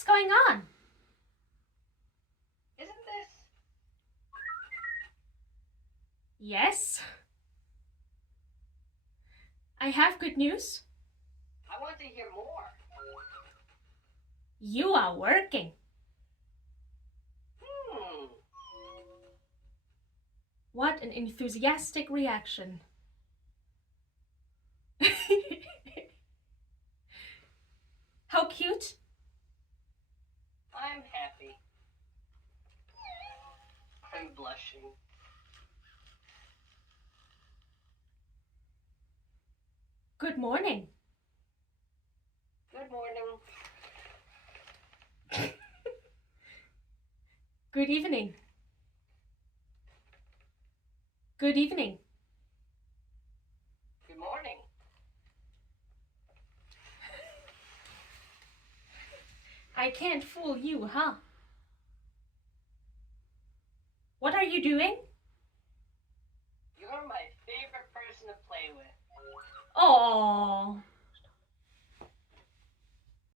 What's going on? Isn't this? Yes. I have good news. I want to hear more. You are working. What an enthusiastic reaction. How cute. I'm happy. I'm blushing. Good morning. Good morning. Good evening. Good evening. Good morning. I can't fool you, huh? What are you doing? You're my favorite person to play with. Aww.